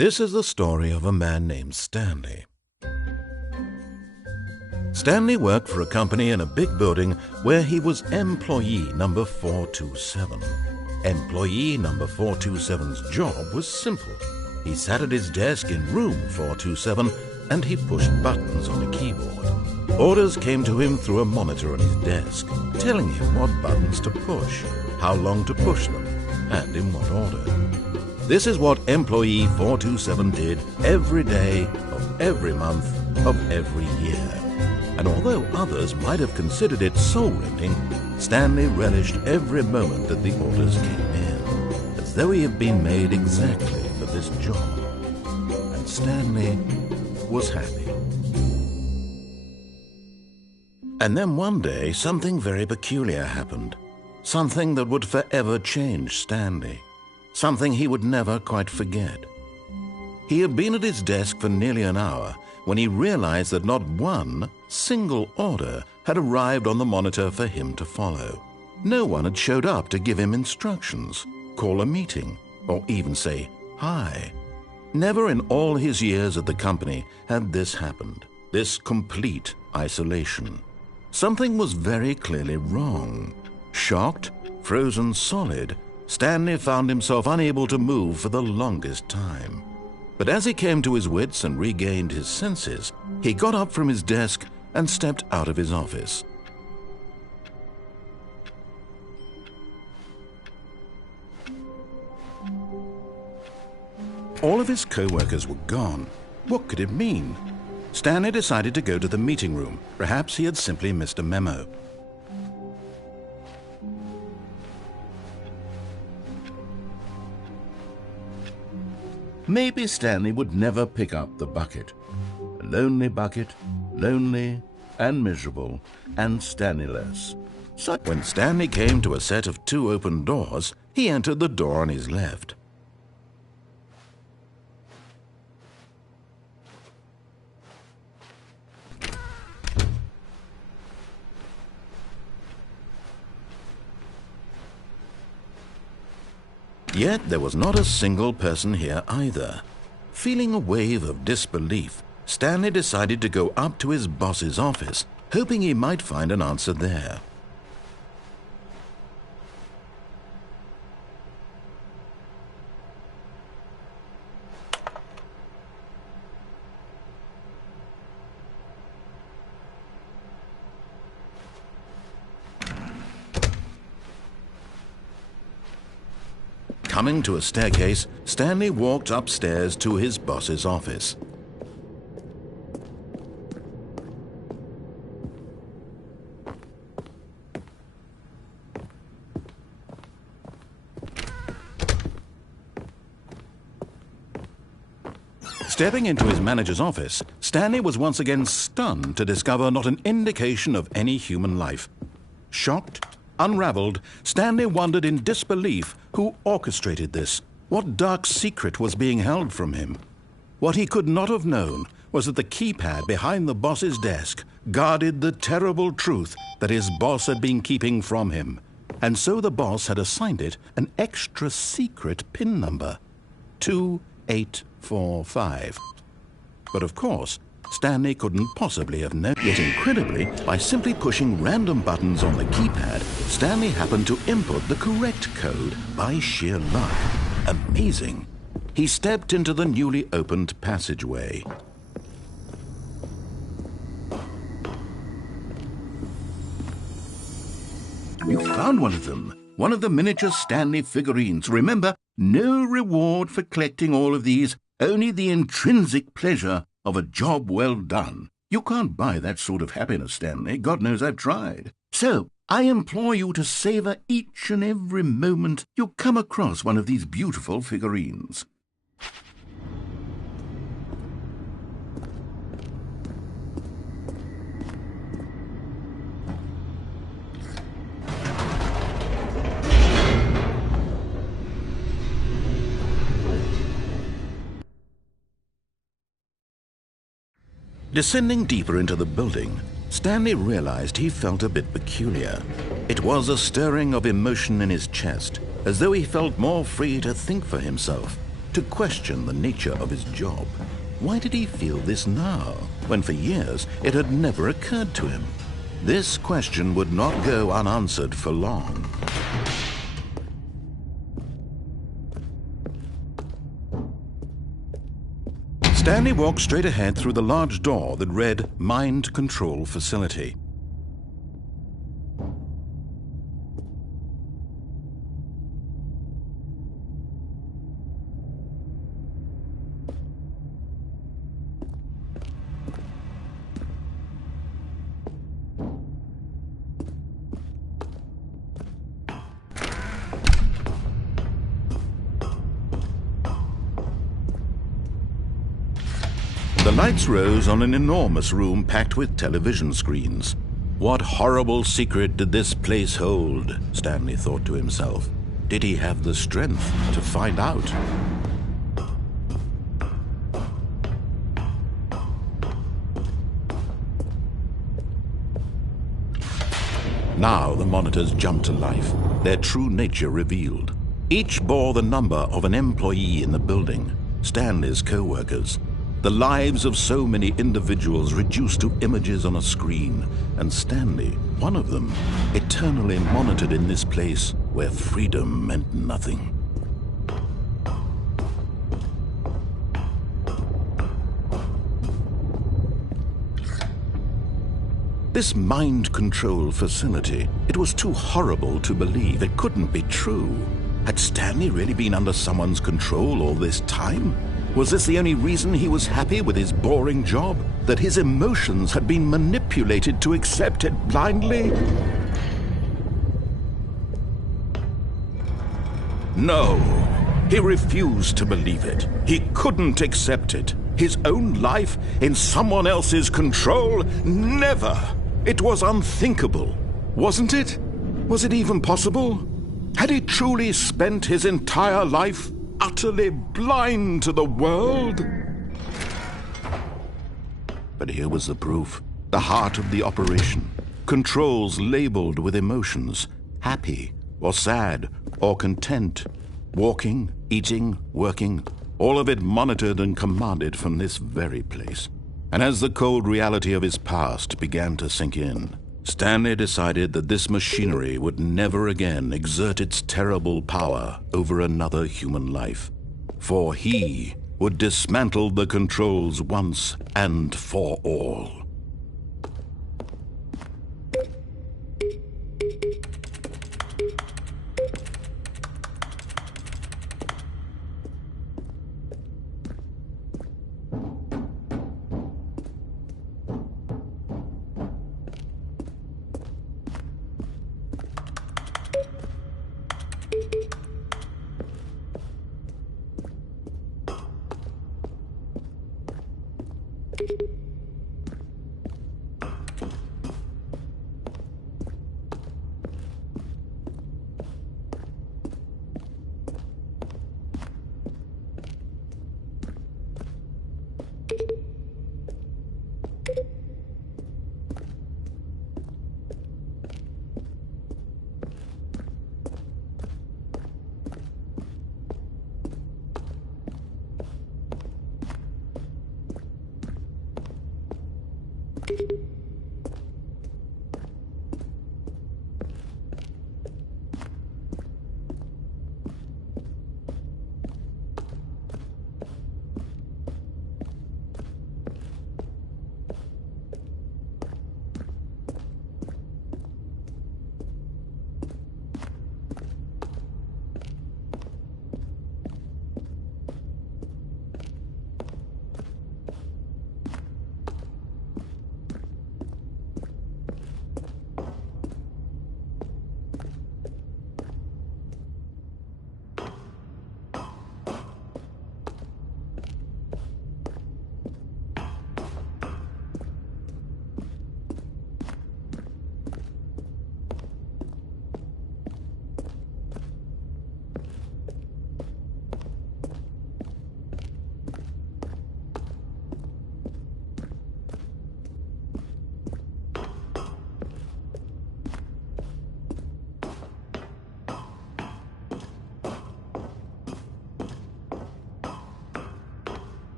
This is the story of a man named Stanley. Stanley worked for a company in a big building where he was employee number 427. Employee number 427's job was simple. He sat at his desk in room 427 and he pushed buttons on a keyboard. Orders came to him through a monitor on his desk, telling him what buttons to push, how long to push them, and in what order. This is what employee 427 did every day of every month of every year. And although others might have considered it soul-rending, Stanley relished every moment that the orders came in, as though he had been made exactly for this job. And Stanley was happy. And then one day, something very peculiar happened. Something that would forever change Stanley. Something he would never quite forget. He had been at his desk for nearly an hour when he realized that not one single order had arrived on the monitor for him to follow. No one had showed up to give him instructions, call a meeting, or even say hi. Never in all his years at the company had this happened, this complete isolation. Something was very clearly wrong. Shocked, frozen solid, Stanley found himself unable to move for the longest time. But as he came to his wits and regained his senses, he got up from his desk and stepped out of his office. All of his co-workers were gone. What could it mean? Stanley decided to go to the meeting room. Perhaps he had simply missed a memo. Maybe Stanley would never pick up the bucket. A lonely bucket, lonely and miserable and Stanleyless. So when Stanley came to a set of 2 open doors, he entered the door on his left. Yet there was not a single person here either. Feeling a wave of disbelief, Stanley decided to go up to his boss's office, hoping he might find an answer there. Coming to a staircase, Stanley walked upstairs to his boss's office. Stepping into his manager's office, Stanley was once again stunned to discover not an indication of any human life. Shocked, unraveled, Stanley wondered in disbelief who orchestrated this. What dark secret was being held from him? What he could not have known was that the keypad behind the boss's desk guarded the terrible truth that his boss had been keeping from him. And so the boss had assigned it an extra secret PIN number, 2845. But of course, Stanley couldn't possibly have known. Yet incredibly, by simply pushing random buttons on the keypad, Stanley happened to input the correct code by sheer luck. Amazing. He stepped into the newly opened passageway. You found one of them. One of the miniature Stanley figurines. Remember, no reward for collecting all of these, only the intrinsic pleasure of a job well done. You can't buy that sort of happiness, Stanley. God knows I've tried. So, I implore you to savor each and every moment you come across one of these beautiful figurines. Descending deeper into the building, Stanley realized he felt a bit peculiar. It was a stirring of emotion in his chest, as though he felt more free to think for himself. to question the nature of his job. Why did he feel this now, when for years it had never occurred to him? This question would not go unanswered for long. Stanley walked straight ahead through the large door that read Mind Control Facility. The lights rose on an enormous room packed with television screens. What horrible secret did this place hold? Stanley thought to himself. Did he have the strength to find out? Now the monitors jumped to life, their true nature revealed. Each bore the number of an employee in the building, Stanley's co-workers. The lives of so many individuals reduced to images on a screen, and Stanley, one of them, eternally monitored in this place where freedom meant nothing. This mind control facility, it was too horrible to believe. It couldn't be true. Had Stanley really been under someone's control all this time? Was this the only reason he was happy with his boring job? That his emotions had been manipulated to accept it blindly? No, he refused to believe it. He couldn't accept it. His own life in someone else's control? Never! It was unthinkable, wasn't it? Was it even possible? Had he truly spent his entire life utterly blind to the world? But here was the proof, the heart of the operation. Controls labeled with emotions, happy or sad or content, walking, eating, working, all of it monitored and commanded from this very place. And as the cold reality of his past began to sink in, Stanley decided that this machinery would never again exert its terrible power over another human life, for he would dismantle the controls once and for all.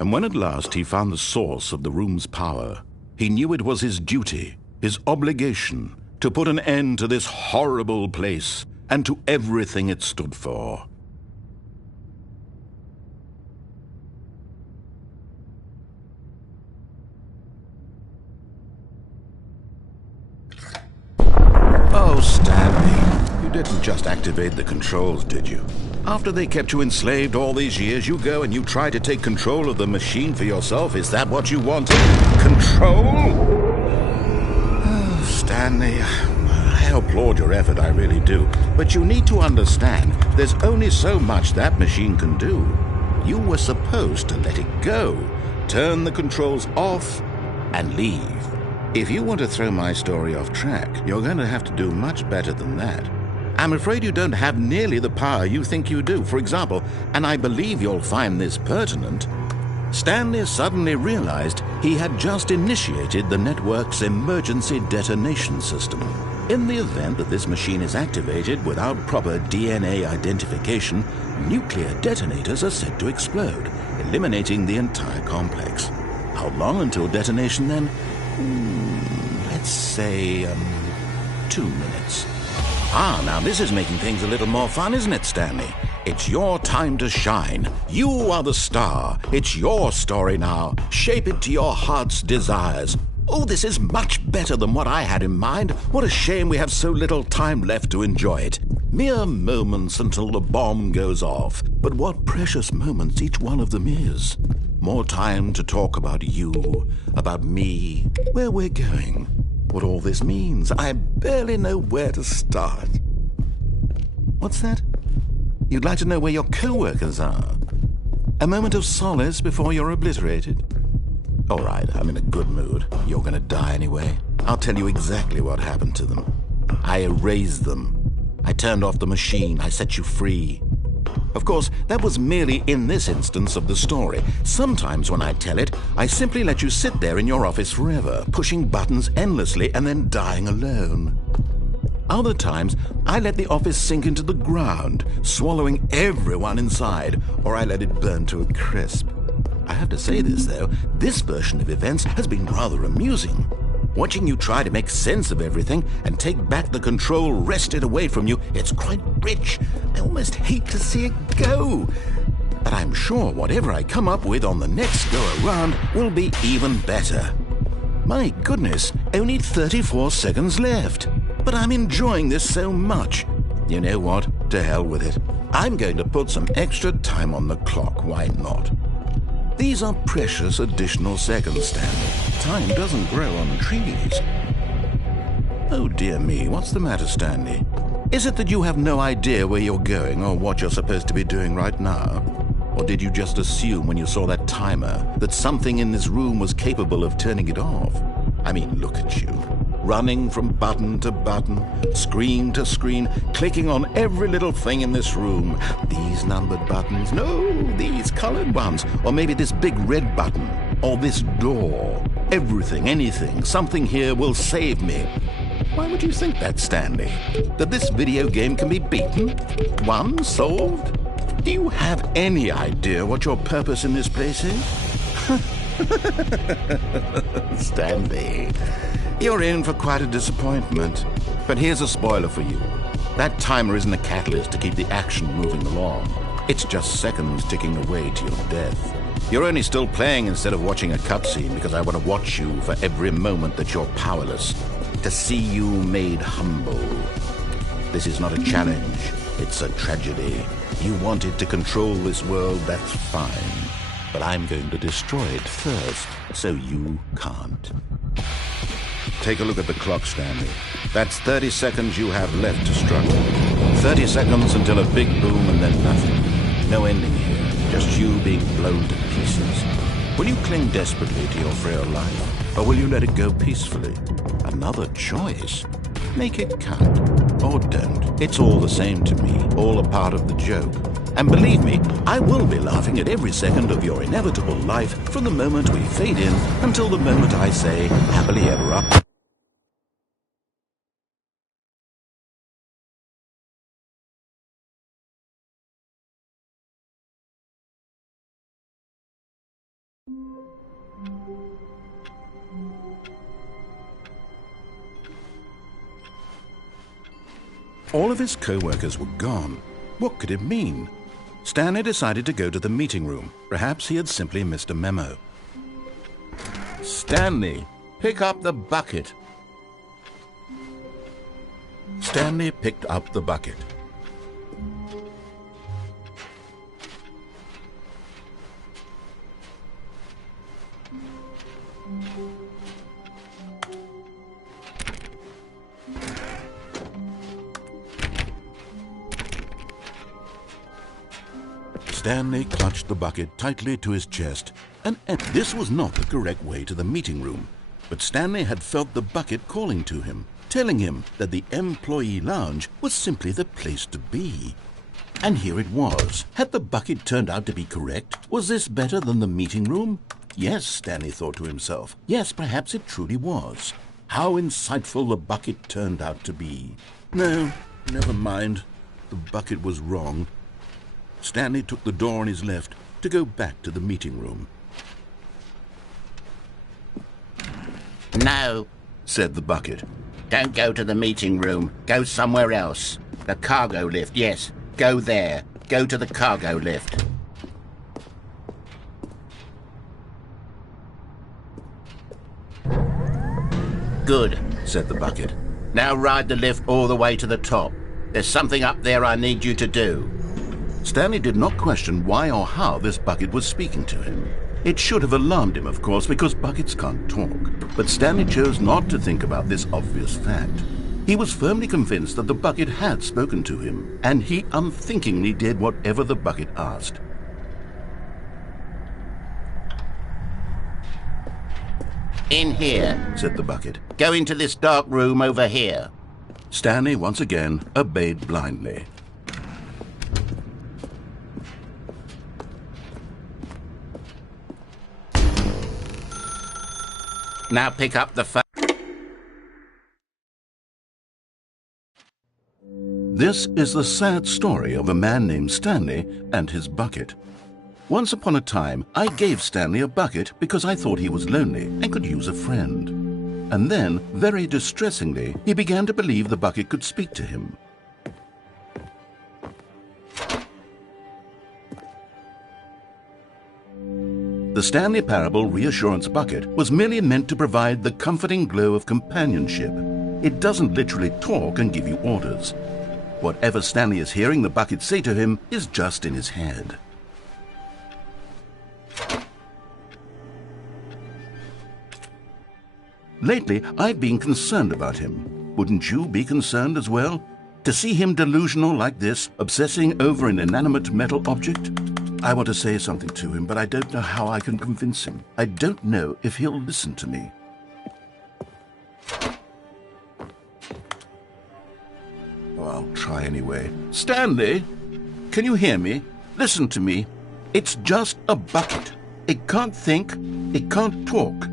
And when at last he found the source of the room's power, he knew it was his duty, his obligation, to put an end to this horrible place and to everything it stood for. Oh, Stanley, you didn't just activate the controls, did you? After they kept you enslaved all these years, you go and you try to take control of the machine for yourself. Is that what you wanted? Control? Oh, Stanley, I applaud your effort, I really do. But you need to understand, there's only so much that machine can do. You were supposed to let it go, turn the controls off, and leave. If you want to throw my story off track, you're going to have to do much better than that. I'm afraid you don't have nearly the power you think you do. For example, and I believe you'll find this pertinent, Stanley suddenly realized he had just initiated the network's emergency detonation system. In the event that this machine is activated without proper DNA identification, nuclear detonators are said to explode, eliminating the entire complex. How long until detonation then? Let's say, 2 minutes. Ah, now this is making things a little more fun, isn't it, Stanley? It's your time to shine. You are the star. It's your story now. Shape it to your heart's desires. Oh, this is much better than what I had in mind. What a shame we have so little time left to enjoy it. Mere moments until the bomb goes off. But what precious moments each one of them is. More time to talk about you, about me, where we're going, what all this means. I barely know where to start. What's that? You'd like to know where your co-workers are? A moment of solace before you're obliterated? All right, I'm in a good mood. You're gonna die anyway. I'll tell you exactly what happened to them. I erased them. I turned off the machine. I set you free. Of course, that was merely in this instance of the story. Sometimes when I tell it, I simply let you sit there in your office forever, pushing buttons endlessly and then dying alone. Other times, I let the office sink into the ground, swallowing everyone inside, or I let it burn to a crisp. I have to say this, though, this version of events has been rather amusing. Watching you try to make sense of everything and take back the control wrested away from you, it's quite rich. I almost hate to see it go. But I'm sure whatever I come up with on the next go-around will be even better. My goodness, only 34 seconds left. But I'm enjoying this so much. You know what? To hell with it. I'm going to put some extra time on the clock, why not? These are precious additional seconds, Stanley. Time doesn't grow on trees. Oh dear me, what's the matter, Stanley? Is it that you have no idea where you're going or what you're supposed to be doing right now? Or did you just assume when you saw that timer that something in this room was capable of turning it off? I mean, look at you. Running from button to button, screen to screen, clicking on every little thing in this room. These numbered buttons, no, these colored ones. Or maybe this big red button, or this door. Everything, anything, something here will save me. Why would you think that, Stanley? That this video game can be beaten? Won? Solved? Do you have any idea what your purpose in this place is? Stanley, you're in for quite a disappointment. But here's a spoiler for you. That timer isn't a catalyst to keep the action moving along. It's just seconds ticking away to your death. You're only still playing instead of watching a cutscene because I want to watch you for every moment that you're powerless. To see you made humble. This is not a challenge. It's a tragedy. You wanted to control this world, that's fine. But I'm going to destroy it first, so you can't. Take a look at the clock, Stanley. That's 30 seconds you have left to struggle. 30 seconds until a big boom and then nothing. No ending here, just you being blown to pieces. Will you cling desperately to your frail life, or will you let it go peacefully? Another choice. Make it count. Or don't. It's all the same to me, all a part of the joke. And believe me, I will be laughing at every second of your inevitable life from the moment we fade in until the moment I say, happily ever after. All of his co-workers were gone. What could it mean? Stanley decided to go to the meeting room. Perhaps he had simply missed a memo. Stanley, pick up the bucket. Stanley picked up the bucket. Stanley clutched the bucket tightly to his chest, and this was not the correct way to the meeting room. But Stanley had felt the bucket calling to him, telling him that the employee lounge was simply the place to be. And here it was. Had the bucket turned out to be correct? Was this better than the meeting room? Yes, Stanley thought to himself. Yes, perhaps it truly was. How insightful the bucket turned out to be. No, never mind. The bucket was wrong. Stanley took the door on his left to go back to the meeting room. No, said the bucket. don't go to the meeting room. Go somewhere else. The cargo lift, yes. Go there. Go to the cargo lift. Good, said the bucket. Now ride the lift all the way to the top. There's something up there I need you to do. Stanley did not question why or how this bucket was speaking to him. It should have alarmed him, of course, because buckets can't talk. But Stanley chose not to think about this obvious fact. He was firmly convinced that the bucket had spoken to him, and he unthinkingly did whatever the bucket asked. In here, said the bucket. Go into this dark room over here. Stanley once again obeyed blindly. Now pick up the phone. This is the sad story of a man named Stanley and his bucket. Once upon a time, I gave Stanley a bucket because I thought he was lonely and could use a friend. And then, very distressingly, he began to believe the bucket could speak to him. The Stanley Parable Reassurance Bucket was merely meant to provide the comforting glow of companionship. It doesn't literally talk and give you orders. Whatever Stanley is hearing the bucket say to him is just in his head. Lately, I've been concerned about him. Wouldn't you be concerned as well? To see him delusional like this, obsessing over an inanimate metal object? I want to say something to him, but I don't know how I can convince him. I don't know if he'll listen to me. Oh, I'll try anyway. Stanley, can you hear me? Listen to me. It's just a bucket. It can't think. It can't talk.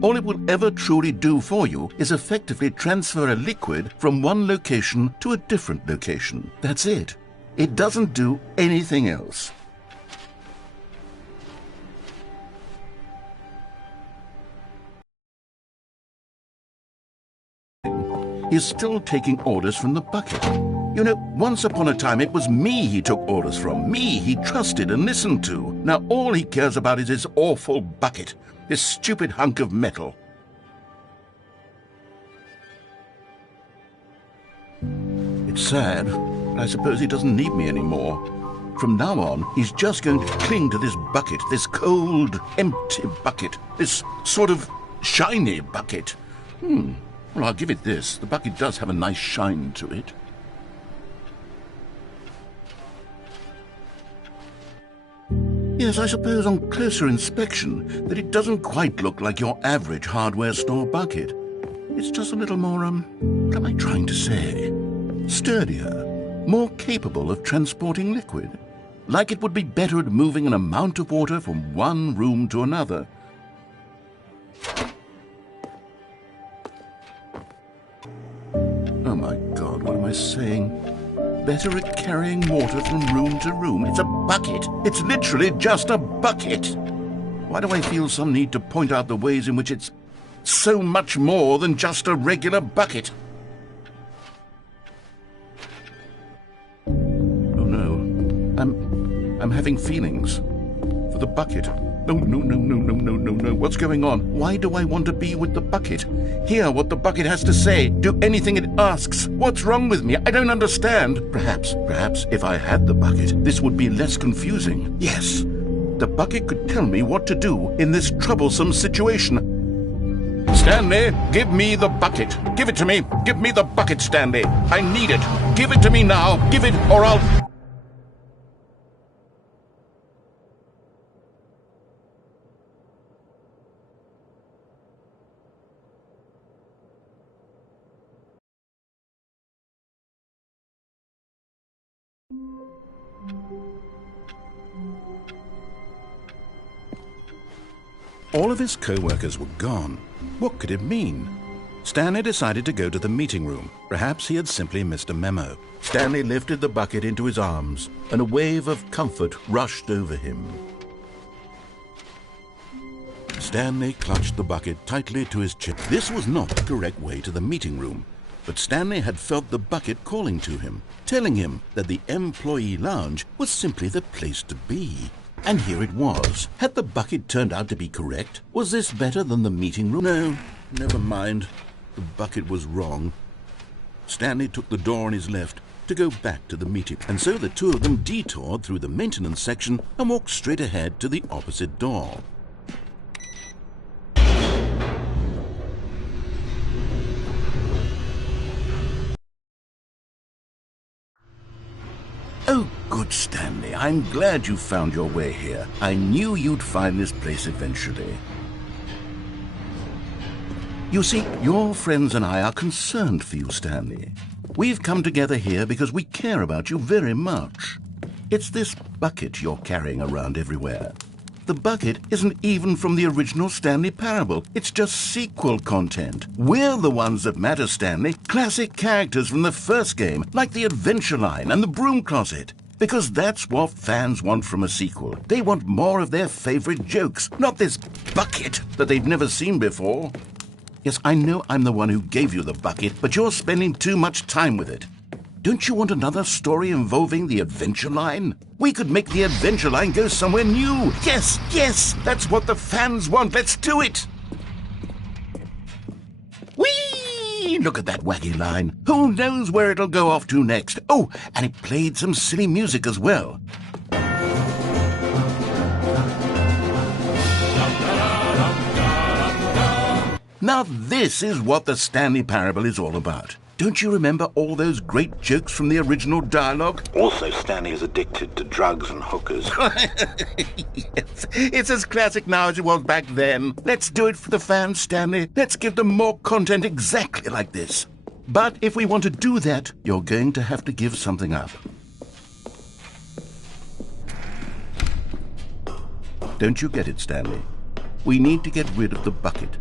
All it will ever truly do for you is effectively transfer a liquid from one location to a different location. That's it. It doesn't do anything else. He's still taking orders from the bucket. You know, once upon a time it was me he took orders from, me he trusted and listened to. Now all he cares about is his awful bucket, this stupid hunk of metal. It's sad, but I suppose he doesn't need me anymore. From now on, he's just going to cling to this bucket, this cold, empty bucket, this sort of shiny bucket. Well, I'll give it this. The bucket does have a nice shine to it. Yes, I suppose on closer inspection that it doesn't quite look like your average hardware store bucket. It's just a little more, what am I trying to say? Sturdier, more capable of transporting liquid. Like it would be better at moving an amount of water from one room to another. Oh my God, what am I saying? Better at carrying water from room to room. It's a bucket. It's literally just a bucket. Why do I feel some need to point out the ways in which it's so much more than just a regular bucket? Oh no, I'm having feelings for the bucket. No. What's going on? Why do I want to be with the bucket? Hear what the bucket has to say. Do anything it asks. What's wrong with me? I don't understand. Perhaps if I had the bucket, this would be less confusing. Yes, the bucket could tell me what to do in this troublesome situation. Stanley, give me the bucket. Give it to me. Give me the bucket, Stanley. I need it. Give it to me now. Give it, or I'll... All of his co-workers were gone. What could it mean? Stanley decided to go to the meeting room. Perhaps he had simply missed a memo. Stanley lifted the bucket into his arms, and a wave of comfort rushed over him. Stanley clutched the bucket tightly to his chest. This was not the correct way to the meeting room, but Stanley had felt the bucket calling to him, telling him that the employee lounge was simply the place to be. And here it was. Had the bucket turned out to be correct? Was this better than the meeting room? No, never mind. The bucket was wrong. Stanley took the door on his left to go back to the meeting, and so the two of them detoured through the maintenance section and walked straight ahead to the opposite door. Oh, good, Stanley. I'm glad you found your way here. I knew you'd find this place eventually. You see, your friends and I are concerned for you, Stanley. We've come together here because we care about you very much. It's this bucket you're carrying around everywhere. The bucket isn't even from the original Stanley Parable. It's just sequel content. We're the ones that matter, Stanley. Classic characters from the first game, like the Adventure Line and the Broom Closet. Because that's what fans want from a sequel. They want more of their favorite jokes, not this bucket that they've never seen before. Yes, I know I'm the one who gave you the bucket, but you're spending too much time with it. Don't you want another story involving the Adventure Line? We could make the Adventure Line go somewhere new. Yes, that's what the fans want. Let's do it. Whee! Look at that wacky line. Who knows where it'll go off to next? Oh, and it played some silly music as well. Now this is what the Stanley Parable is all about. Don't you remember all those great jokes from the original dialogue? Also, Stanley is addicted to drugs and hookers. Yes, it's as classic now as it was back then. Let's do it for the fans, Stanley. Let's give them more content exactly like this. But if we want to do that, you're going to have to give something up. Don't you get it, Stanley? We need to get rid of the bucket.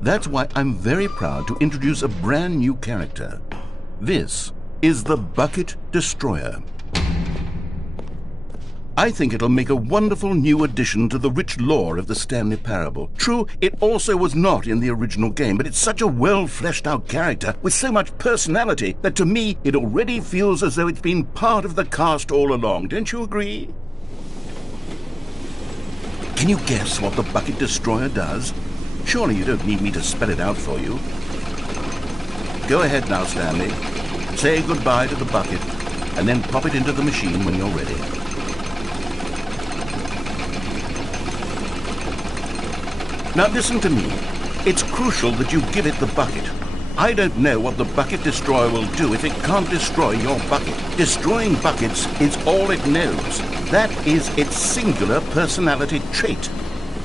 That's why I'm very proud to introduce a brand new character. This is the Bucket Destroyer. I think it'll make a wonderful new addition to the rich lore of the Stanley Parable. True, it also was not in the original game, but it's such a well-fleshed-out character with so much personality that to me it already feels as though it's been part of the cast all along. Don't you agree? Can you guess what the Bucket Destroyer does? Surely you don't need me to spell it out for you. Go ahead now, Stanley. Say goodbye to the bucket, and then pop it into the machine when you're ready. Now listen to me. It's crucial that you give it the bucket. I don't know what the Bucket Destroyer will do if it can't destroy your bucket. Destroying buckets is all it knows. That is its singular personality trait.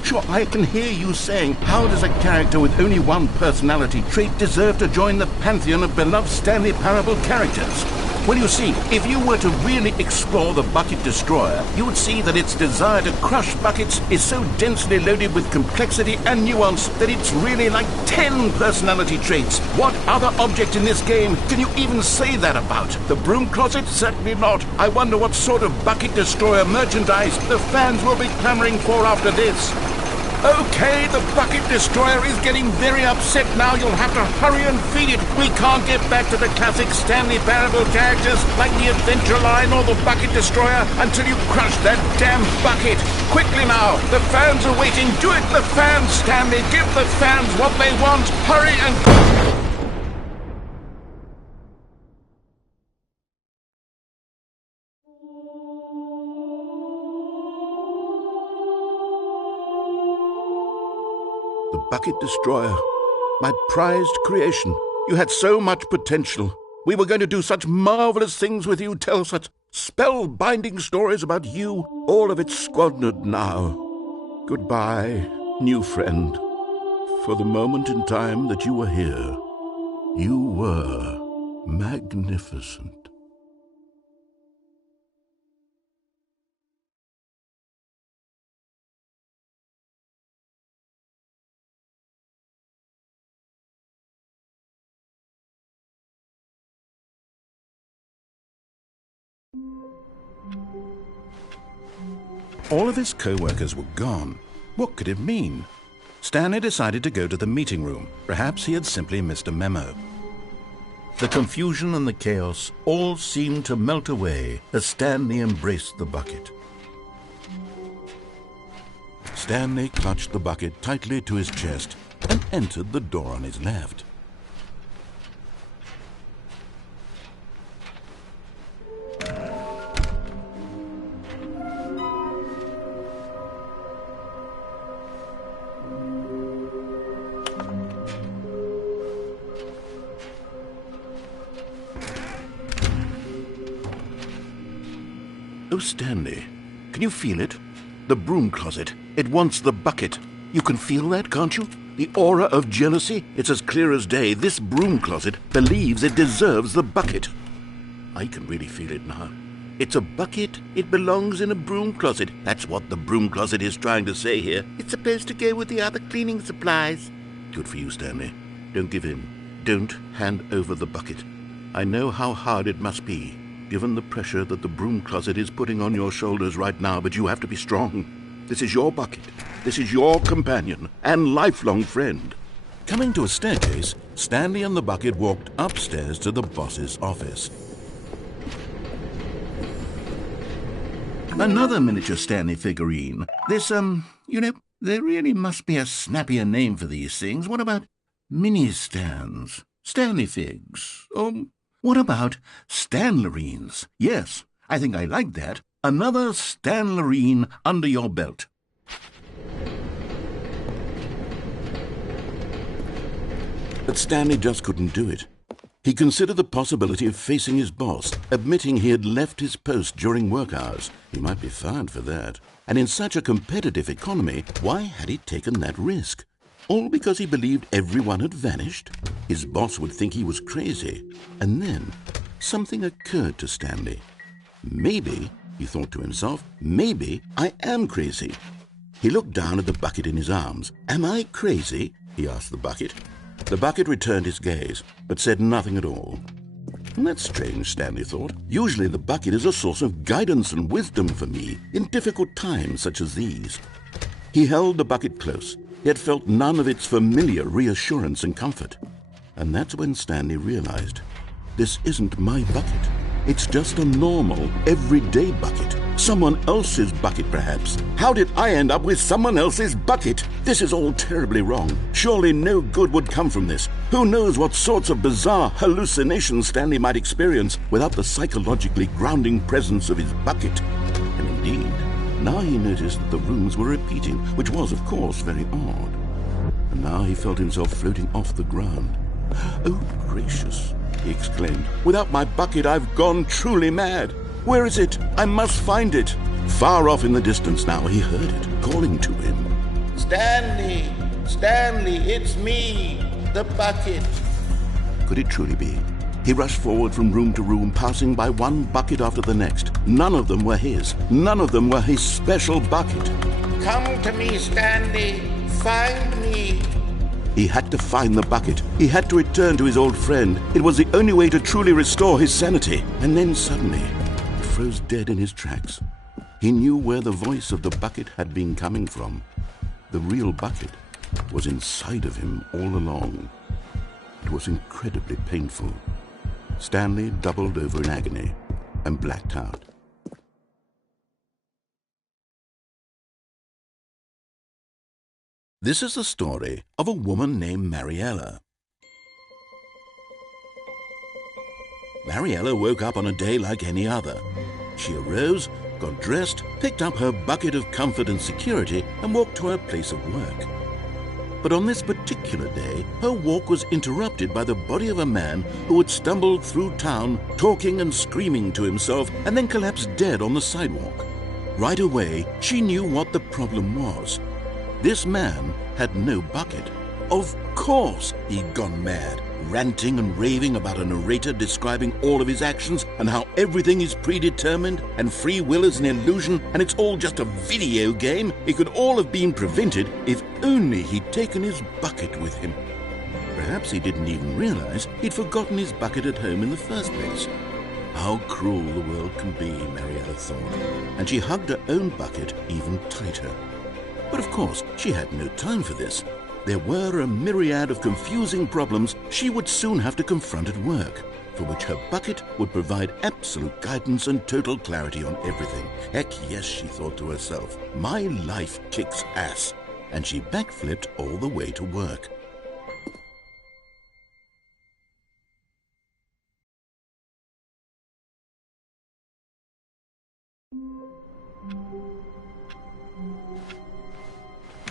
Sure, I can hear you saying, how does a character with only one personality trait deserve to join the pantheon of beloved Stanley Parable characters? Well, you see, if you were to really explore the Bucket Destroyer, you would see that its desire to crush buckets is so densely loaded with complexity and nuance that it's really like 10 personality traits. What other object in this game can you even say that about? The Broom Closet? Certainly not. I wonder what sort of Bucket Destroyer merchandise the fans will be clamoring for after this. Okay, the bucket destroyer is getting very upset now. You'll have to hurry and feed it. We can't get back to the classic Stanley Parable characters like the Adventure Line or the bucket destroyer until you crush that damn bucket. Quickly now, the fans are waiting. Do it, the fans, Stanley. Give the fans what they want. Hurry and... The bucket destroyer, my prized creation. You had so much potential. We were going to do such marvelous things with you, tell such spellbinding stories about you. All of it squandered now. Goodbye, new friend. For the moment in time that you were here, you were magnificent. All of his co-workers were gone. What could it mean? Stanley decided to go to the meeting room. Perhaps he had simply missed a memo. The confusion and the chaos all seemed to melt away as Stanley embraced the bucket. Stanley clutched the bucket tightly to his chest and entered the door on his left. Oh, Stanley, can you feel it? The broom closet. It wants the bucket. You can feel that, can't you? The aura of jealousy? It's as clear as day. This broom closet believes it deserves the bucket. I can really feel it now. It's a bucket. It belongs in a broom closet. That's what the broom closet is trying to say here. It's supposed to go with the other cleaning supplies. Good for you, Stanley. Don't give in. Don't hand over the bucket. I know how hard it must be, given the pressure that the broom closet is putting on your shoulders right now, but you have to be strong. This is your bucket. This is your companion and lifelong friend. Coming to a staircase, Stanley and the bucket walked upstairs to the boss's office. Another miniature Stanley figurine. This, there really must be a snappier name for these things. What about mini-stands? Stanley figs? What about Stanlerines? Yes, I think I like that. Another Stanlerine under your belt. But Stanley just couldn't do it. He considered the possibility of facing his boss, admitting he had left his post during work hours. He might be fired for that. And in such a competitive economy, why had he taken that risk? All because he believed everyone had vanished? His boss would think he was crazy. And then something occurred to Stanley. Maybe, he thought to himself, maybe I am crazy. He looked down at the bucket in his arms. Am I crazy? He asked the bucket. The bucket returned his gaze, but said nothing at all. That's strange, Stanley thought. Usually the bucket is a source of guidance and wisdom for me in difficult times such as these. He held the bucket close, yet felt none of its familiar reassurance and comfort. And that's when Stanley realized, this isn't my bucket. It's just a normal, everyday bucket. Someone else's bucket, perhaps. How did I end up with someone else's bucket? This is all terribly wrong. Surely no good would come from this. Who knows what sorts of bizarre hallucinations Stanley might experience without the psychologically grounding presence of his bucket. And indeed, now he noticed that the rooms were repeating, which was, of course, very odd. And now he felt himself floating off the ground. Oh, gracious, he exclaimed. Without my bucket, I've gone truly mad. Where is it? I must find it. Far off in the distance now, he heard it, calling to him. Stanley! Stanley, it's me, the bucket. Could it truly be? He rushed forward from room to room, passing by one bucket after the next. None of them were his. None of them were his special bucket. Come to me, Stanley. Find me. He had to find the bucket. He had to return to his old friend. It was the only way to truly restore his sanity. And then suddenly, he froze dead in his tracks. He knew where the voice of the bucket had been coming from. The real bucket was inside of him all along. It was incredibly painful. Stanley doubled over in agony and blacked out. This is the story of a woman named Mariella. Mariella woke up on a day like any other. She arose, got dressed, picked up her bucket of comfort and security, and walked to her place of work. But on this particular day, her walk was interrupted by the body of a man who had stumbled through town, talking and screaming to himself, and then collapsed dead on the sidewalk. Right away, she knew what the problem was. This man had no bucket. Of course he'd gone mad, ranting and raving about a narrator describing all of his actions and how everything is predetermined and free will is an illusion and it's all just a video game. It could all have been prevented if only he'd taken his bucket with him. Perhaps he didn't even realize he'd forgotten his bucket at home in the first place. How cruel the world can be, Mariella thought, and she hugged her own bucket even tighter. But of course, she had no time for this. There were a myriad of confusing problems she would soon have to confront at work, for which her bucket would provide absolute guidance and total clarity on everything. Heck yes, she thought to herself, my life kicks ass. And she backflipped all the way to work.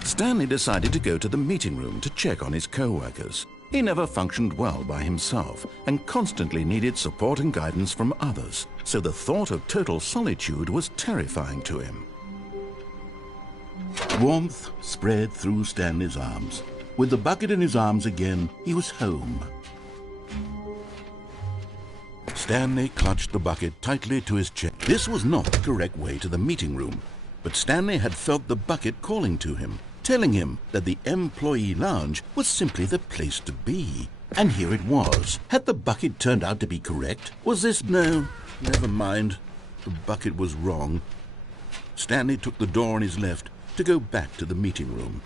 Stanley decided to go to the meeting room to check on his co-workers. He never functioned well by himself and constantly needed support and guidance from others, so the thought of total solitude was terrifying to him. Warmth spread through Stanley's arms. With the bucket in his arms again, he was home. Stanley clutched the bucket tightly to his chest. This was not the correct way to the meeting room, but Stanley had felt the bucket calling to him, telling him that the employee lounge was simply the place to be. And here it was. Had the bucket turned out to be correct? Was this... No, never mind. The bucket was wrong. Stanley took the door on his left to go back to the meeting room.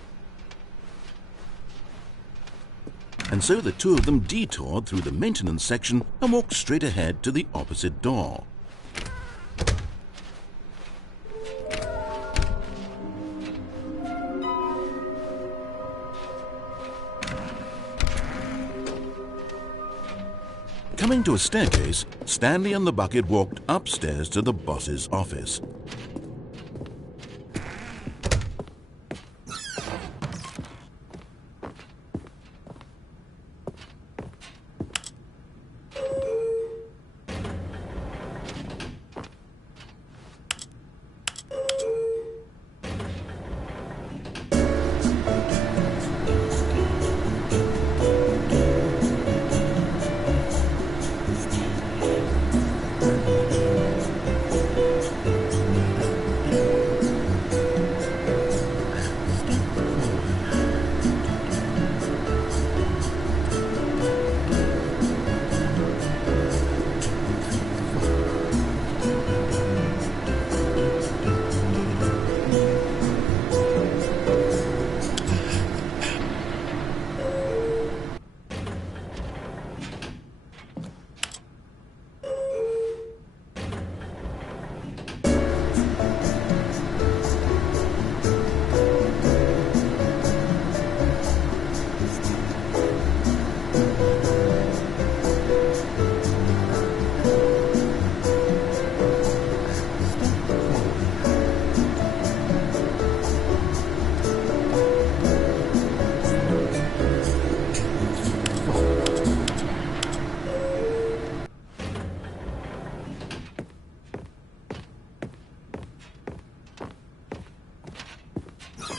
And so the two of them detoured through the maintenance section and walked straight ahead to the opposite door. Coming to a staircase, Stanley and the bucket walked upstairs to the boss's office.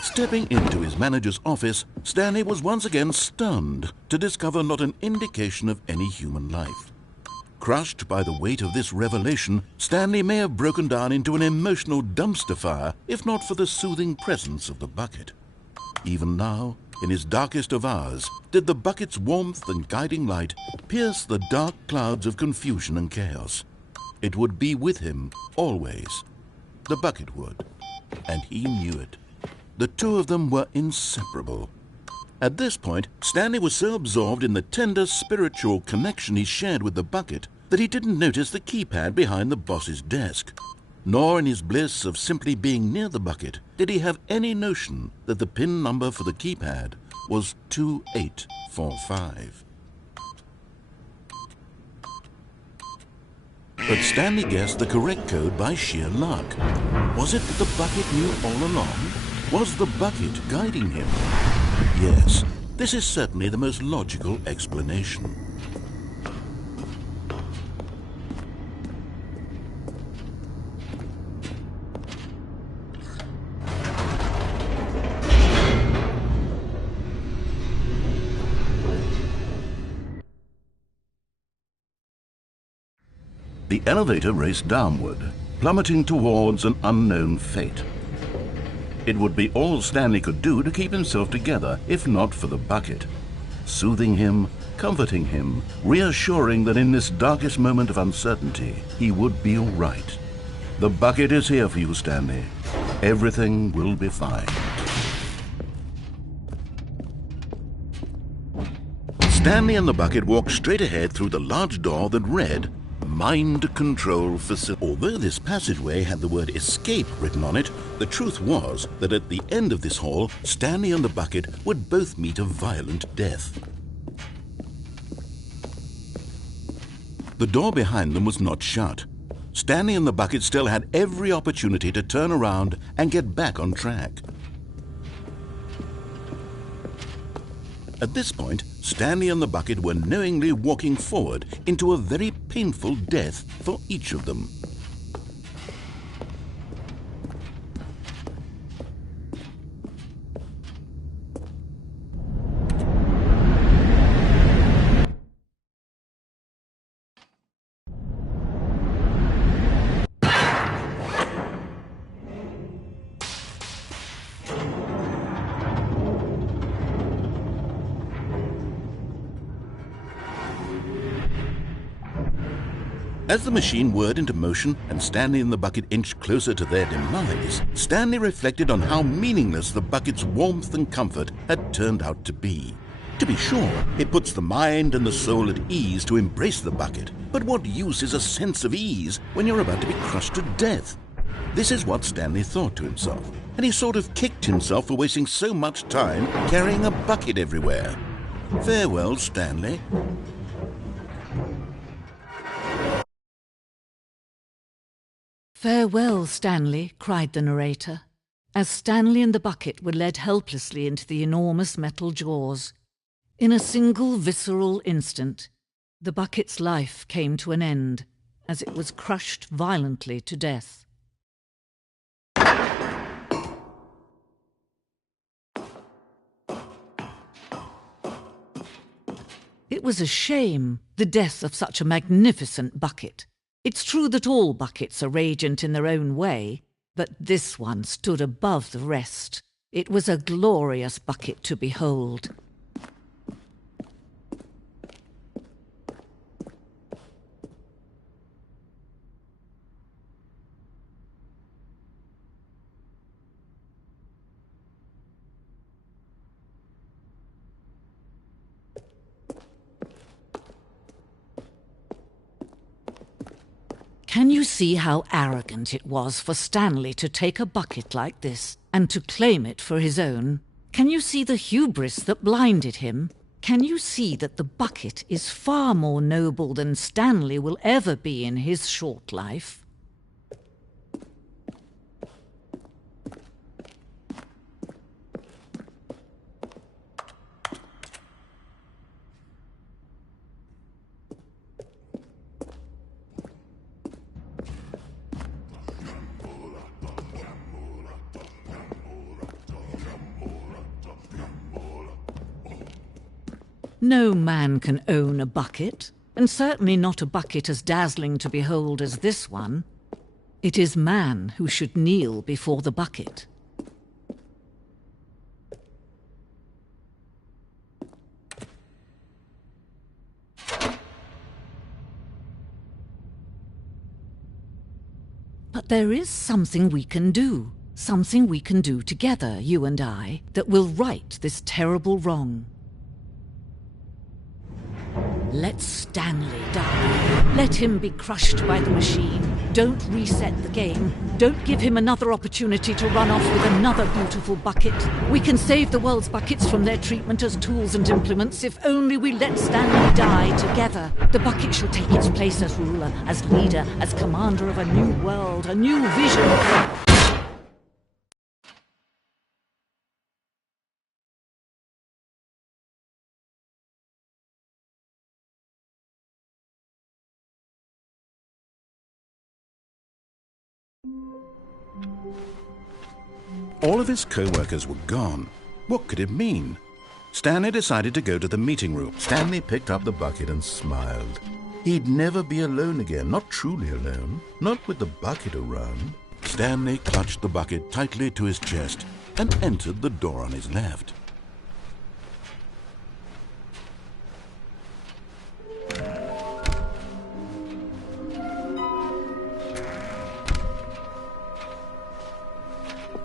Stepping into his manager's office, Stanley was once again stunned to discover not an indication of any human life. Crushed by the weight of this revelation, Stanley may have broken down into an emotional dumpster fire if not for the soothing presence of the bucket. Even now, in his darkest of hours, did the bucket's warmth and guiding light pierce the dark clouds of confusion and chaos. It would be with him always. The bucket would, and he knew it. The two of them were inseparable. At this point, Stanley was so absorbed in the tender spiritual connection he shared with the bucket that he didn't notice the keypad behind the boss's desk. Nor in his bliss of simply being near the bucket did he have any notion that the PIN number for the keypad was 2845. But Stanley guessed the correct code by sheer luck. Was it that the bucket knew all along? Was the bucket guiding him? Yes, this is certainly the most logical explanation. The elevator raced downward, plummeting towards an unknown fate. It would be all Stanley could do to keep himself together, if not for the bucket. Soothing him, comforting him, reassuring that in this darkest moment of uncertainty, he would be all right. The bucket is here for you, Stanley. Everything will be fine. Stanley and the bucket walked straight ahead through the large door that read, Mind Control Facility. Although this passageway had the word escape written on it, the truth was that at the end of this hall, Stanley and the bucket would both meet a violent death. The door behind them was not shut. Stanley and the bucket still had every opportunity to turn around and get back on track. At this point, Stanley and the bucket were knowingly walking forward into a very painful death for each of them. As the machine whirred into motion and Stanley and the bucket inched closer to their demise, Stanley reflected on how meaningless the bucket's warmth and comfort had turned out to be. To be sure, it puts the mind and the soul at ease to embrace the bucket, but what use is a sense of ease when you're about to be crushed to death? This is what Stanley thought to himself, and he sort of kicked himself for wasting so much time carrying a bucket everywhere. Farewell, Stanley. "Farewell, Stanley," cried the narrator, as Stanley and the bucket were led helplessly into the enormous metal jaws. In a single visceral instant, the bucket's life came to an end as it was crushed violently to death. It was a shame, the death of such a magnificent bucket. It's true that all buckets are radiant in their own way, but this one stood above the rest. It was a glorious bucket to behold. Can you see how arrogant it was for Stanley to take a bucket like this and to claim it for his own? Can you see the hubris that blinded him? Can you see that the bucket is far more noble than Stanley will ever be in his short life? No man can own a bucket, and certainly not a bucket as dazzling to behold as this one. It is man who should kneel before the bucket. But there is something we can do. Something we can do together, you and I, that will right this terrible wrong. Let Stanley die. Let him be crushed by the machine. Don't reset the game. Don't give him another opportunity to run off with another beautiful bucket. We can save the world's buckets from their treatment as tools and implements if only we let Stanley die together. The bucket shall take its place as ruler, as leader, as commander of a new world, a new vision. All of his co-workers were gone. What could it mean? Stanley decided to go to the meeting room. Stanley picked up the bucket and smiled. He'd never be alone again, not truly alone, not with the bucket around. Stanley clutched the bucket tightly to his chest and entered the door on his left.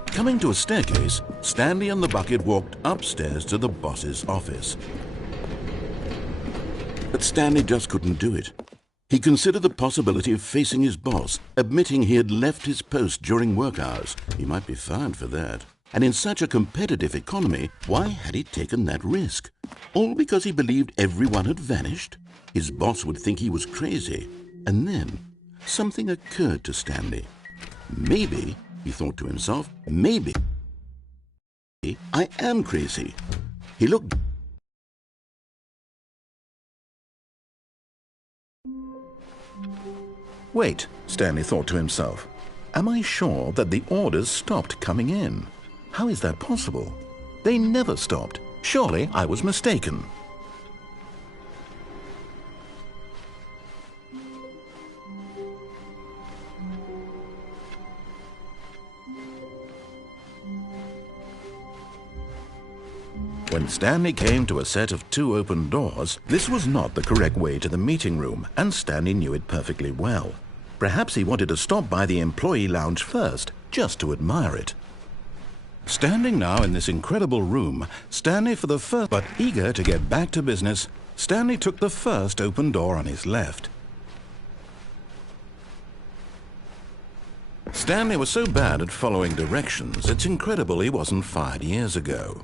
Coming to a staircase, Stanley and the bucket walked upstairs to the boss's office. But Stanley just couldn't do it. He considered the possibility of facing his boss, admitting he had left his post during work hours. He might be fined for that. And in such a competitive economy, why had he taken that risk? All because he believed everyone had vanished? His boss would think he was crazy. And then something occurred to Stanley. Maybe, he thought to himself, maybe I am crazy. He looked. Wait, Stanley thought to himself. Am I sure that the orders stopped coming in? How is that possible? They never stopped. Surely I was mistaken. When Stanley came to a set of 2 open doors, this was not the correct way to the meeting room, and Stanley knew it perfectly well. Perhaps he wanted to stop by the employee lounge first, just to admire it. Standing now in this incredible room, Stanley for the first, but eager to get back to business, Stanley took the first open door on his left. Stanley was so bad at following directions, it's incredible he wasn't fired years ago.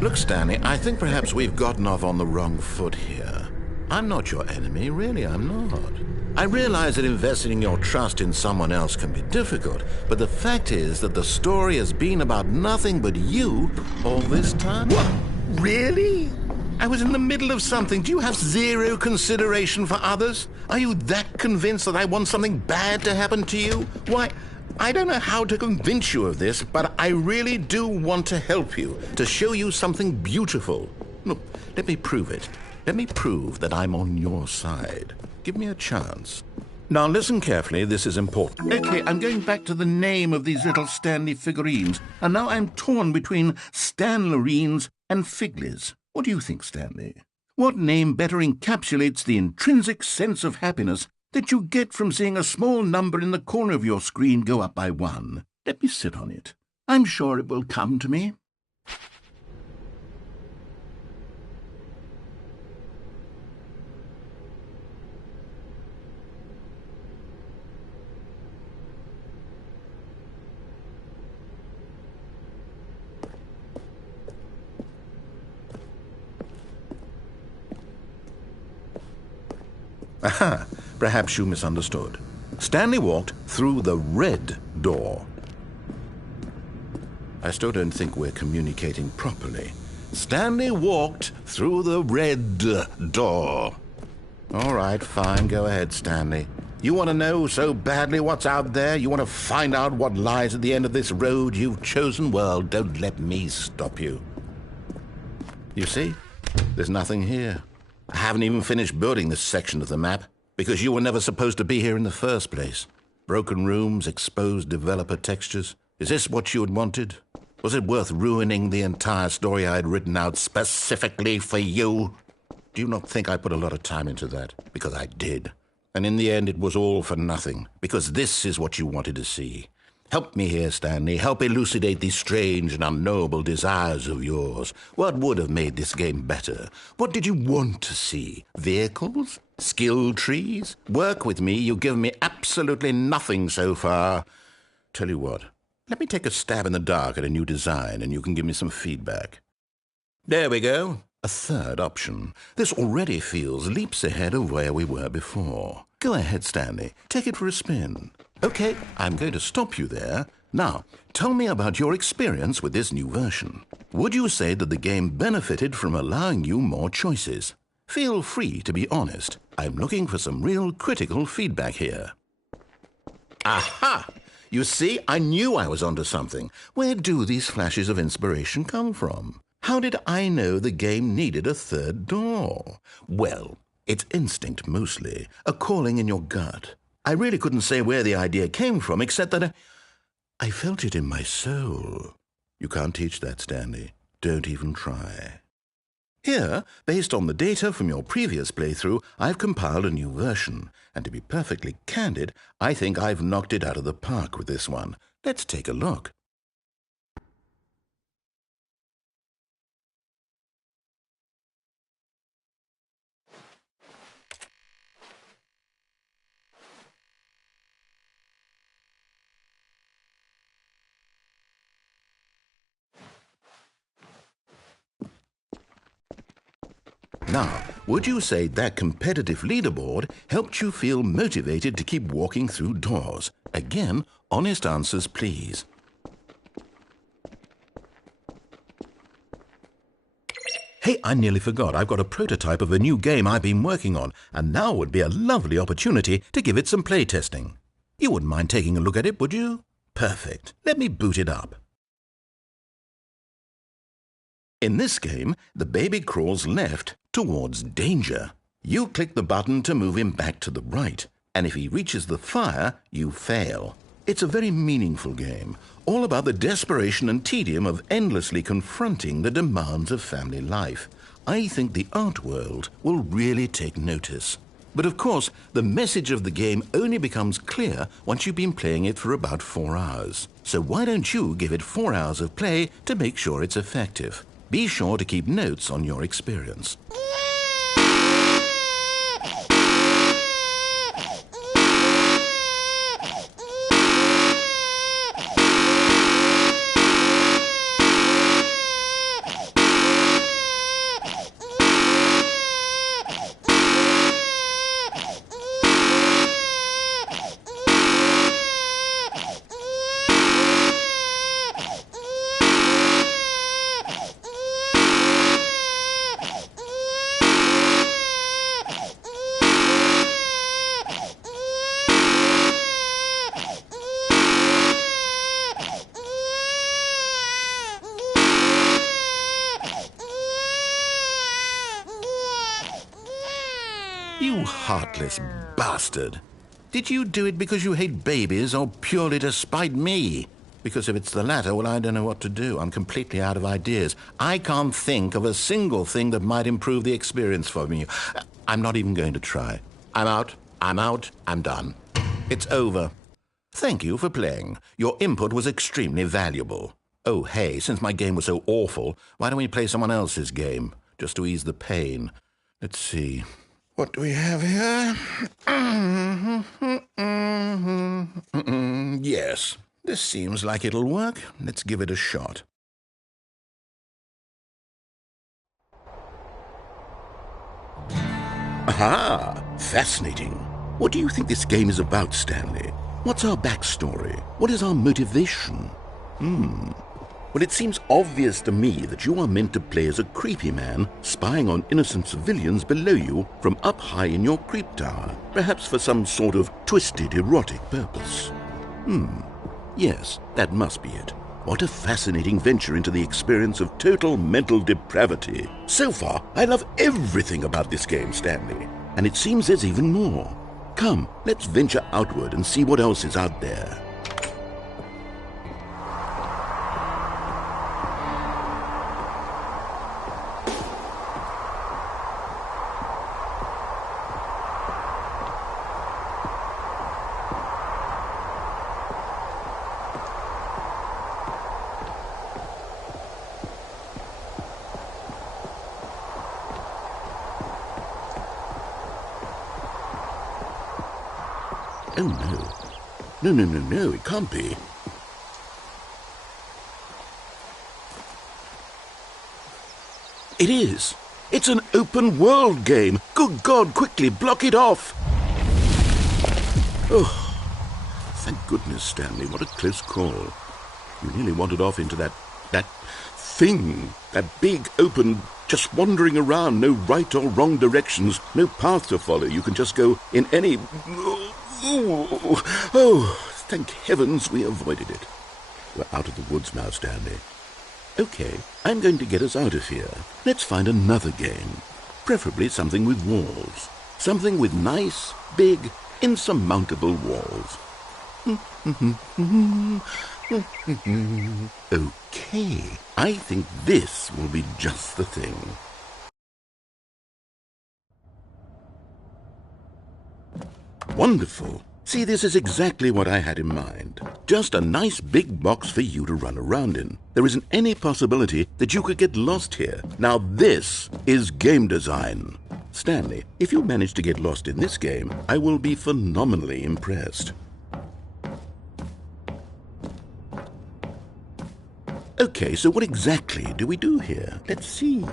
Look, Stanley, I think perhaps we've gotten off on the wrong foot here. I'm not your enemy, really, I'm not. I realize that investing your trust in someone else can be difficult, but the fact is that the story has been about nothing but you all this time. What? Really? I was in the middle of something. Do you have zero consideration for others? Are you that convinced that I want something bad to happen to you? Why, I don't know how to convince you of this, but I really do want to help you, to show you something beautiful. Look, let me prove it. Let me prove that I'm on your side. Give me a chance. Now listen carefully, this is important. Okay, I'm going back to the name of these little Stanley figurines, and now I'm torn between Stanlerines and Figlies. What do you think, Stanley? What name better encapsulates the intrinsic sense of happiness that you get from seeing a small number in the corner of your screen go up by 1? Let me sit on it. I'm sure it will come to me. Aha, perhaps you misunderstood. Stanley walked through the red door. I still don't think we're communicating properly. Stanley walked through the red door. All right, fine, go ahead, Stanley. You want to know so badly what's out there? You want to find out what lies at the end of this road you've chosen? Well, don't let me stop you. You see, there's nothing here. I haven't even finished building this section of the map, because you were never supposed to be here in the first place. Broken rooms, exposed developer textures. Is this what you had wanted? Was it worth ruining the entire story I had written out specifically for you? Do you not think I put a lot of time into that? Because I did. And in the end, it was all for nothing, because this is what you wanted to see. Help me here, Stanley. Help elucidate these strange and unknowable desires of yours. What would have made this game better? What did you want to see? Vehicles? Skill trees? Work with me. You've given me absolutely nothing so far. Tell you what, let me take a stab in the dark at a new design, and you can give me some feedback. There we go. A third option. This already feels leaps ahead of where we were before. Go ahead, Stanley. Take it for a spin. Okay, I'm going to stop you there. Now, tell me about your experience with this new version. Would you say that the game benefited from allowing you more choices? Feel free to be honest. I'm looking for some real critical feedback here. Aha! You see, I knew I was onto something. Where do these flashes of inspiration come from? How did I know the game needed a third door? Well, it's instinct mostly, a calling in your gut. I really couldn't say where the idea came from, except that I felt it in my soul. You can't teach that, Stanley. Don't even try. Here, based on the data from your previous playthrough, I've compiled a new version. And to be perfectly candid, I think I've knocked it out of the park with this one. Let's take a look. Now, would you say that competitive leaderboard helped you feel motivated to keep walking through doors? Again, honest answers, please. Hey, I nearly forgot. I've got a prototype of a new game I've been working on, and now would be a lovely opportunity to give it some playtesting. You wouldn't mind taking a look at it, would you? Perfect. Let me boot it up. In this game, the baby crawls left towards danger. You click the button to move him back to the right, and if he reaches the fire, you fail. It's a very meaningful game, all about the desperation and tedium of endlessly confronting the demands of family life. I think the art world will really take notice. But of course, the message of the game only becomes clear once you've been playing it for about 4 hours. So why don't you give it 4 hours of play to make sure it's effective? Be sure to keep notes on your experience. You heartless bastard. Did you do it because you hate babies or purely to spite me? Because if it's the latter, well, I don't know what to do. I'm completely out of ideas. I can't think of a single thing that might improve the experience for me. I'm not even going to try. I'm out. I'm done. It's over. Thank you for playing. Your input was extremely valuable. Oh, hey, since my game was so awful, why don't we play someone else's game, just to ease the pain? Let's see. What do we have here? Yes, this seems like it'll work. Let's give it a shot. Aha! Fascinating. What do you think this game is about, Stanley? What's our backstory? What is our motivation? Well, it seems obvious to me that you are meant to play as a creepy man spying on innocent civilians below you from up high in your creep tower, perhaps for some sort of twisted erotic purpose. Yes, that must be it. What a fascinating venture into the experience of total mental depravity. So far, I love everything about this game, Stanley, and it seems there's even more. Come, let's venture outward and see what else is out there. Oh, no. No, it can't be. It is. It's an open world game. Good God, quickly, block it off. Oh, thank goodness, Stanley. What a close call. You nearly wandered off into that thing. That big, open, just wandering around. No right or wrong directions. No path to follow. You can just go in any... Oh, thank heavens we avoided it. We're out of the woods now, Stanley. Okay, I'm going to get us out of here. Let's find another game. Preferably something with walls. Something with nice, big, insurmountable walls. Okay, I think this will be just the thing. Wonderful. See, this is exactly what I had in mind. Just a nice big box for you to run around in. There isn't any possibility that you could get lost here. Now this is game design. Stanley, if you manage to get lost in this game, I will be phenomenally impressed. Okay, so what exactly do we do here? Let's see.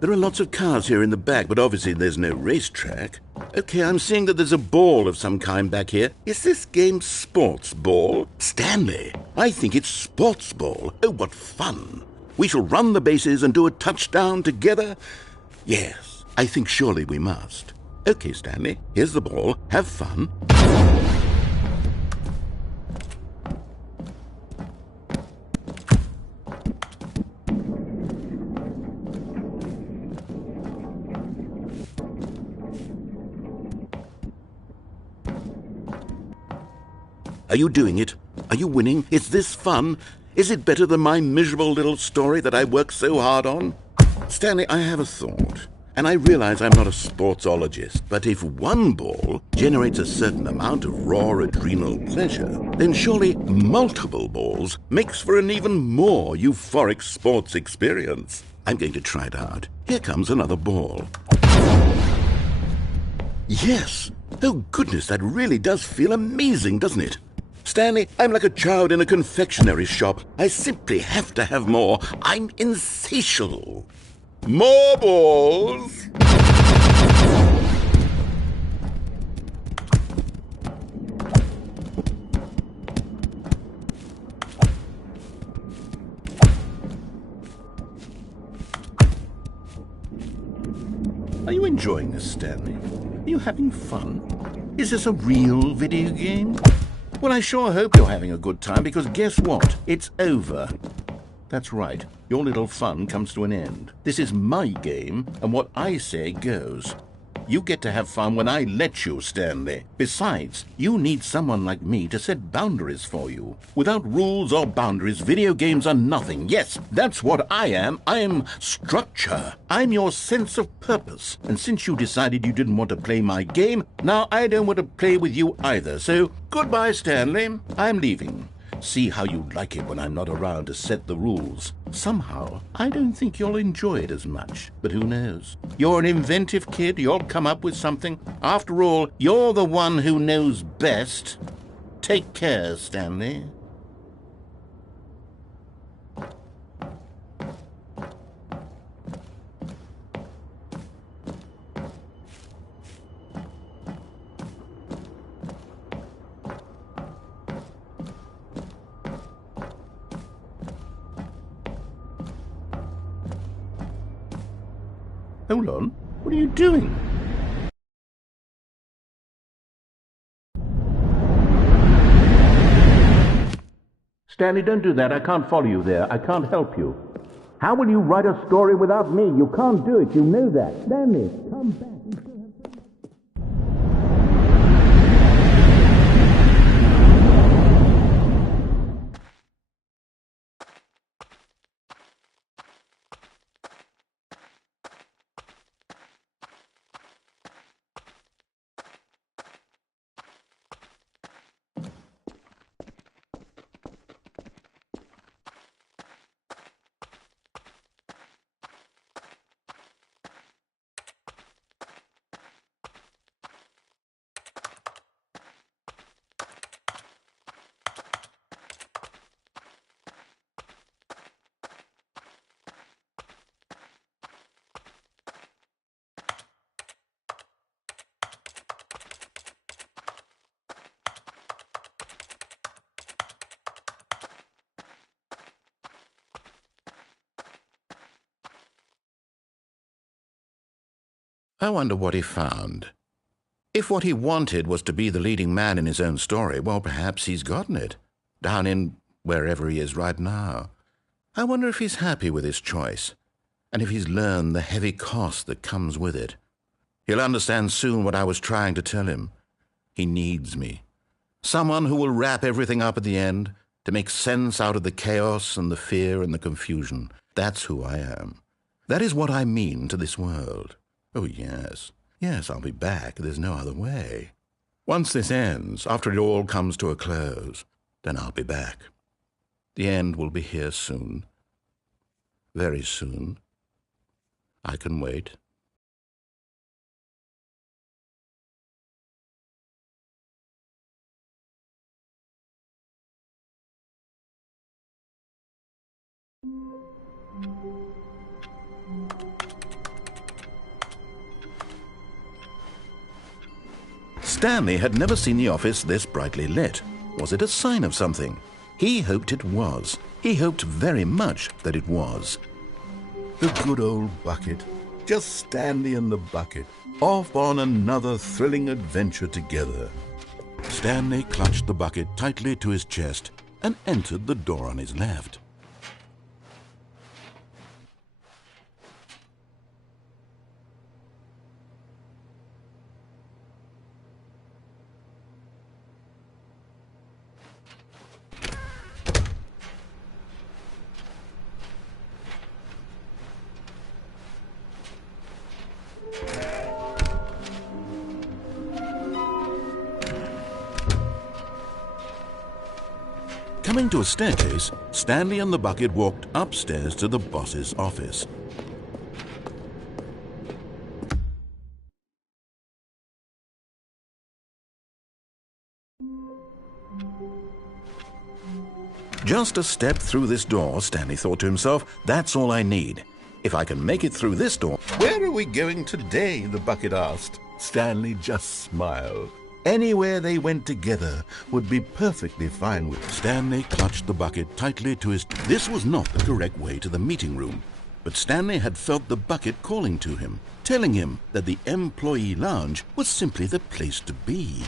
There are lots of cars here in the back, but obviously there's no racetrack. Okay, I'm seeing that there's a ball of some kind back here. Is this game sports ball? Stanley, I think it's sports ball. Oh, what fun. We shall run the bases and do a touchdown together? Yes, I think surely we must. Okay, Stanley, here's the ball. Have fun. Are you doing it? Are you winning? Is this fun? Is it better than my miserable little story that I worked so hard on? Stanley, I have a thought. And I realize I'm not a sportsologist, but if one ball generates a certain amount of raw adrenal pleasure, then surely multiple balls makes for an even more euphoric sports experience. I'm going to try it out. Here comes another ball. Yes! Oh goodness, that really does feel amazing, doesn't it? Stanley, I'm like a child in a confectionery shop. I simply have to have more. I'm insatiable. More balls! Are you enjoying this, Stanley? Are you having fun? Is this a real video game? Well, I sure hope you're having a good time, because guess what? It's over. That's right. Your little fun comes to an end. This is my game, and what I say goes. You get to have fun when I let you, Stanley. Besides, you need someone like me to set boundaries for you. Without rules or boundaries, video games are nothing. Yes, that's what I am. I'm structure. I'm your sense of purpose. And since you decided you didn't want to play my game, now I don't want to play with you either. So, goodbye, Stanley. I'm leaving. See how you like it when I'm not around to set the rules. Somehow, I don't think you'll enjoy it as much. But who knows? You're an inventive kid. You'll come up with something. After all, you're the one who knows best. Take care, Stanley. Hold on. What are you doing? Stanley, don't do that. I can't follow you there. I can't help you. How will you write a story without me? You can't do it. You know that. Stanley, come back. I wonder what he found. If what he wanted was to be the leading man in his own story, well, perhaps he's gotten it, down in wherever he is right now. I wonder if he's happy with his choice, and if he's learned the heavy cost that comes with it. He'll understand soon what I was trying to tell him. He needs me. Someone who will wrap everything up at the end, to make sense out of the chaos and the fear and the confusion. That's who I am. That is what I mean to this world. Oh, yes. Yes, I'll be back. There's no other way. Once this ends, after it all comes to a close, then I'll be back. The end will be here soon. Very soon. I can wait. Stanley had never seen the office this brightly lit. Was it a sign of something? He hoped it was. He hoped very much that it was. The good old bucket. Just Stanley and the bucket, off on another thrilling adventure together. Stanley clutched the bucket tightly to his chest and entered the door on his left. Coming to a staircase, Stanley and the bucket walked upstairs to the boss's office. Just a step through this door, Stanley thought to himself, that's all I need. If I can make it through this door... Where are we going today? The bucket asked. Stanley just smiled. Anywhere they went together would be perfectly fine with. Stanley clutched the bucket tightly to his... This was not the correct way to the meeting room, but Stanley had felt the bucket calling to him, telling him that the employee lounge was simply the place to be.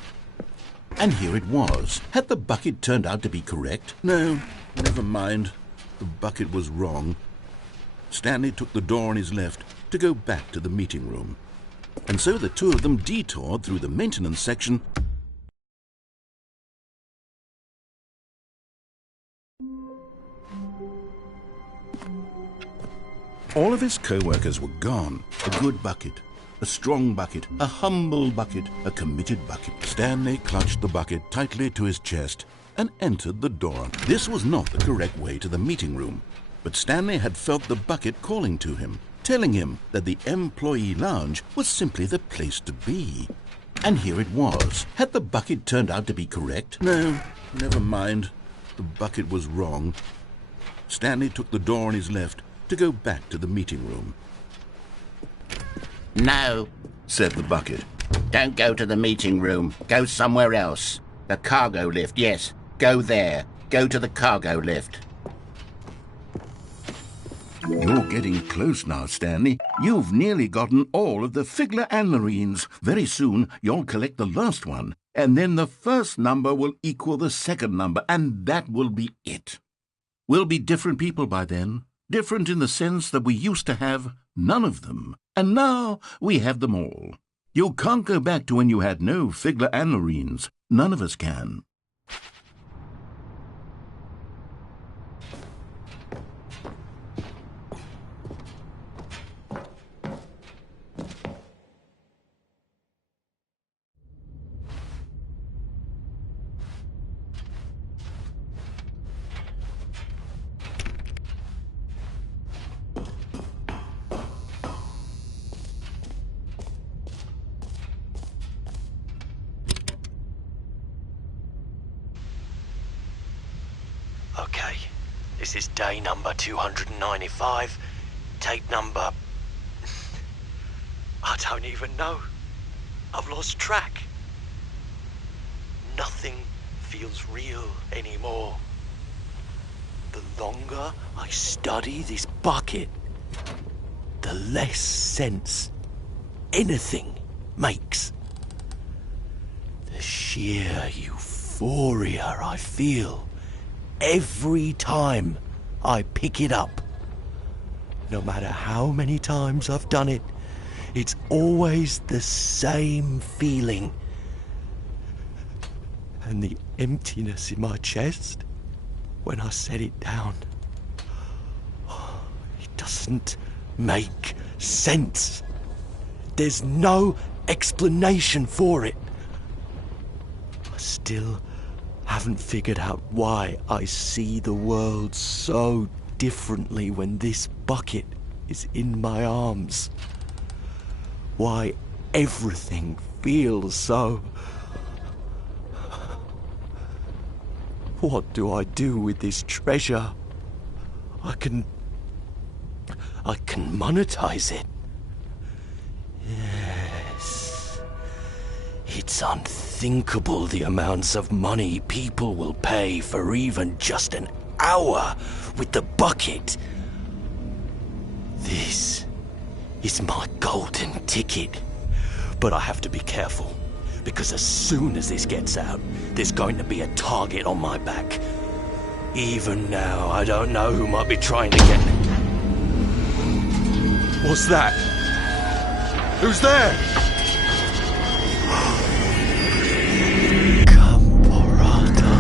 And here it was. Had the bucket turned out to be correct? No, never mind. The bucket was wrong. Stanley took the door on his left to go back to the meeting room. And so the two of them detoured through the maintenance section. All of his co-workers were gone. A good bucket, a strong bucket, a humble bucket, a committed bucket. Stanley clutched the bucket tightly to his chest and entered the door. This was not the correct way to the meeting room, but Stanley had felt the bucket calling to him, telling him that the employee lounge was simply the place to be. And here it was. Had the bucket turned out to be correct? No, never mind. The bucket was wrong. Stanley took the door on his left to go back to the meeting room. No, Said the bucket. don't go to the meeting room. Go somewhere else. The cargo lift, yes. Go there. Go to the cargo lift. You're getting close now, Stanley. You've nearly gotten all of the Figler Anlarines. Very soon, you'll collect the last one, and then the first number will equal the second number, and that will be it. We'll be different people by then. Different in the sense that we used to have none of them, and now we have them all. You can't go back to when you had no Figler Anlarines. None of us can. Okay, this is day number 295, tape number... I don't even know. I've lost track. Nothing feels real anymore. The longer I study this bucket, the less sense anything makes. The sheer euphoria I feel every time I pick it up. No matter how many times I've done it, it's always the same feeling. And the emptiness in my chest when I set it down. It doesn't make sense. There's no explanation for it. I still haven't figured out why I see the world so differently when this bucket is in my arms. Why everything feels so... What do I do with this treasure? I can monetize it. Yes. It's unthinkable the amounts of money people will pay for even just an hour with the bucket. This is my golden ticket. But I have to be careful, because as soon as this gets out, there's going to be a target on my back. Even now, I don't know who might be trying to get... What's that? Who's there? Caporata.